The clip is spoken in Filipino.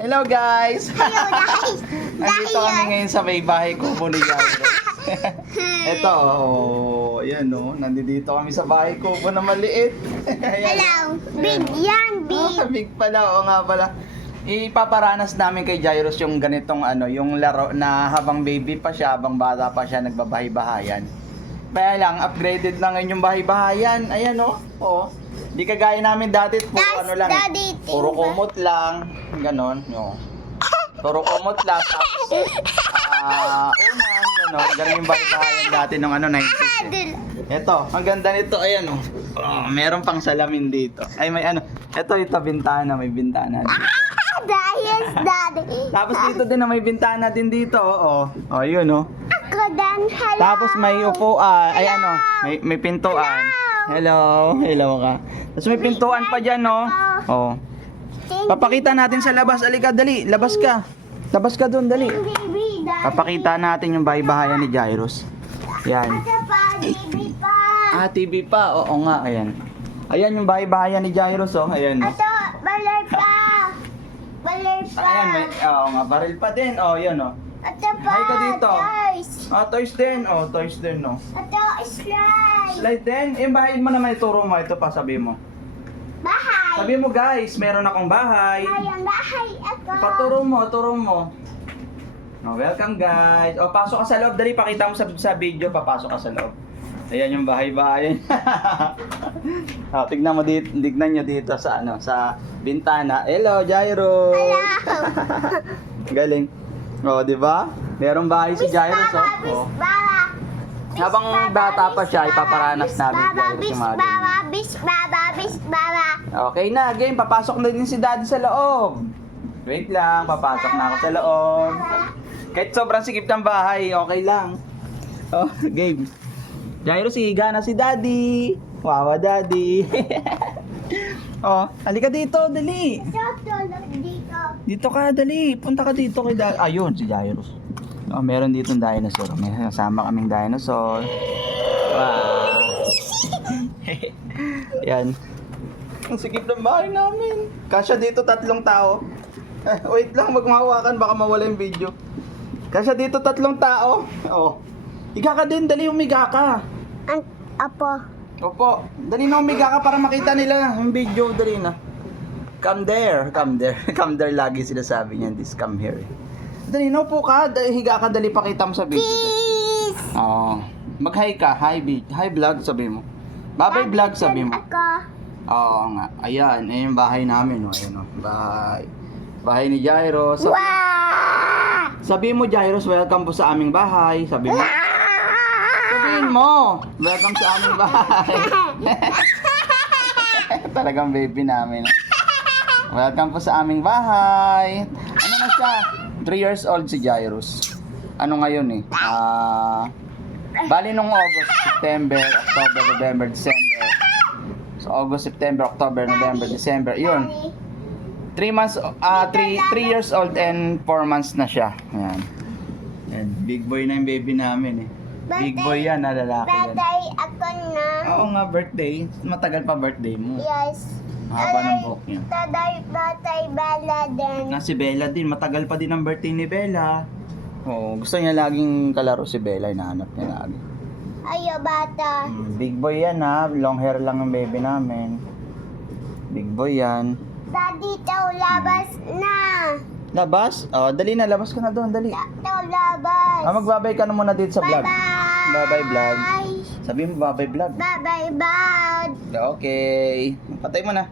Hello guys! Hello guys! Nandito kami ngayon sa may bahay ko ni Jairo. Ito, yan nandito kami sa bahay ko na maliit. Hello! Big yan, big! Big pala, nga pala. Ipaparanas namin kay Jairus yung ganitong yung laro na habang baby pa siya, habang bata pa siya, nagbabahay-bahayan. Kaya lang, upgraded na ngayon yung bahay-bahayan. Ayan Di kagaya namin dati, puro lang. Puro kumot lang. Ganon. Puro kumot lang. Tapos, unan, ganon. Ganon yung bahay-bahayan dati nung 90s. Ito, ang ganda nito, ayan meron pang salamin dito. Ay, may ito, bintana, may bintana dito. Daddy. Tapos dito din may bintana din dito, yun Ako din, hello. Tapos may upuan, ay may pintuan. Hello ka. Tapos may pintuan pa dyan, Papakita natin sa labas, alika, dali, labas ka. Labas ka doon, dali. Papakita natin yung bahay-bahayan ni Jairus. Yan. TV pa. TV pa, oo nga, ayan. Ayan yung bahay-bahayan ni Jairus, ayan. Ito, baler pa. Baler pa. Ayan, nga, baril pa din, yun, Ito pa, Hi ka dito. toys. Toys din, toys din, Ito, slide. Slide din, yung bahay mo naman ituro mo, ito pa, sabi mo. Bahay. Sabi mo guys, meron akong bahay. Ayang bahay ako. Turo mo. Welcome guys. Pasok ka sa loob, dali, pakita mo sa video, papasok ka sa loob. Ayan yung bahay-bahay. Tignan nyo dito sa sa bintana. Hello, Jairo. Hello. Galing. Di ba? Merong bahay si Jairus, Baba. Habang bata pa siya, ipaparanas namin si Jairus yung mga ganyan. Baba. Okay na, game. Papasok na din si Daddy sa loob. Wait lang, papasok na ako sa loob. Kahit sobrang sikip ng bahay, okay lang. Game. Jairus, higa na si Daddy. Wawa, Daddy. Halika dito, dali. Dito. Dito ka, dali. Punta ka dito kay Daddy. Ayun, si Jairus. Meron dito ng dinosaur. May kasama kaming dinosaur. Wow. Yan. Ang sikip ng bahay namin. Kasya dito 3 tao. Wait lang, magmahawakan, baka mawala yung video. Kasya dito 3 tao. Higa ka din, dali umiga ka. Apo. Opo, dali na umiga ka para makita nila yung video, dali na. Come there. Come there lagi sinasabi niyan, this come here. Dali na, upo ka, higa ka, dali pakita mo sa video. Peace. Mag-hi ka, hi vlog, sabi mo. Bye-bye vlog, sabi mo. Ako. Oo nga, ayan yung bahay namin, ayan bahay ni Jairus. Wow! Sabi mo, Jairus, welcome po sa aming bahay, sabi mo. Sabihin mo, welcome sa aming bahay. Talagang baby namin. Welcome po sa aming bahay. Ano na siya? 3 years old si Jairus. Ano ngayon bali nung August, September, October, November, December. So August, September, October, November, December. Yun. 3 months, 3 years old and 4 months na siya. Ayan. Big boy na yung baby namin Big boy yan, lalaki yan. Birthday ako na. Oo nga, birthday. Matagal pa birthday mo. Yes. Haba ng buhok niya. Birthday Bella din. Si Bella din, matagal pa din ang birthday ni Bella. Gusto niya laging kalaro si Bella, hinahanap niya lagi. Ayo bata. Big boy yan long hair lang ang baby namin. Big boy yan. Daddy, labas na. Labas? Dali na, labas ka na doon, dali. Labas. Magbabay ka na muna dito sa vlog. Bye-bye. Bye-bye vlog. Sabi mo bye-bye vlog. Bye-bye, bye. Okay. Patay mo na.